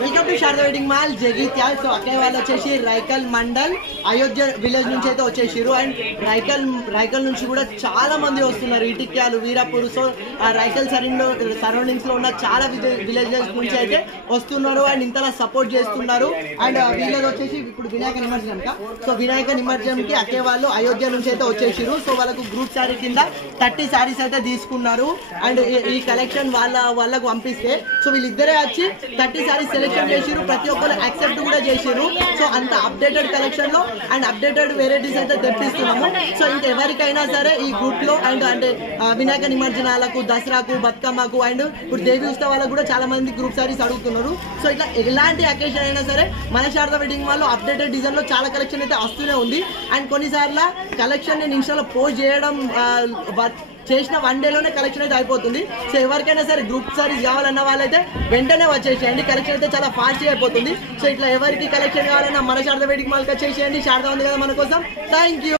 Welcome to Sharada wedding mall Jagtial. So అక్కయ్య వాళ్ళు వచ్చేసి రైకల్ మండల్ అయోధ్య విలేజ్ నుంచి అయితే వచ్చేసారు. అండ్ రైకల్ నుంచి కూడా చాలా మంది వస్తున్నారు. ఇటిక్యాలు, వీరాపూర్, సో ఆ రైకల్ సరౌండింగ్స్ లో ఉన్న చాలా విలేజెస్ నుంచి అయితే వస్తున్నారు అండ్ ఇంతలా సపోర్ట్ చేస్తున్నారు. అండ్ వీళ్ళది వచ్చేసి ఇప్పుడు వినాయక నిమజ్జనం. సో వినాయక నిమజ్జనంకి అక్కయ్య వాళ్ళు అయోధ్య నుంచి అయితే వచ్చేసారు. సో వాళ్ళకు గ్రూప్ శారీ కింద 30 శారీస్ అయితే తీసుకున్నారు. అండ్ ఈ కలెక్షన్ వాళ్ళకు పంపిస్తే సో వీళ్ళిద్దరే వచ్చి 30 శారీస్ సెలెక్షన్ చేసిరు. ప్రతి ఒక్కరు యాక్సెప్ట్ కూడా చేసిరు. సో అంత అప్డేటెడ్ కలెక్షన్ లో అండ్ అప్డేటెడ్ వెరైటీస్ అయితే తెప్పిస్తున్నాము. సో ఇంకా ఎవరికైనా సరే ఈ గ్రూప్ లో అండ్ అంటే వినాయక నిమజ్జనాలకు, దసరాకు, బతుకమ్మకు అండ్ ఇప్పుడు దేవి ఉత్సవాలకు కూడా చాలా మంది గ్రూప్ సారీస్ అడుగుతున్నారు. సో ఇట్లా ఎలాంటి అకేషన్ అయినా సరే మన శారదా వెడ్డింగ్ మాల్ లో అప్డేటెడ్ డిజైన్ లో చాలా కలెక్షన్ అయితే వస్తూనే ఉంది. అండ్ కొన్నిసార్లు కలెక్షన్ ని ఇన్స్టాలో పోస్ట్ చేయడం చేసిన 1 డేలోనే కలెక్షన్ అయితే అయిపోతుంది. సో ఎవరికైనా సరే గ్రూప్ సారీస్ కావాలన్న వాళ్ళైతే వెంటనే వచ్చేసేయండి. కలెక్షన్ అయితే చాలా ఫాస్ట్గా అయిపోతుంది. సో ఇట్లా ఎవరికి కలెక్షన్ కావాలన్నా మన శారదా వెడ్డింగ్ మాల్కి వచ్చేసేయండి. శారదా ఉంది కదా మన కోసం. Thank you.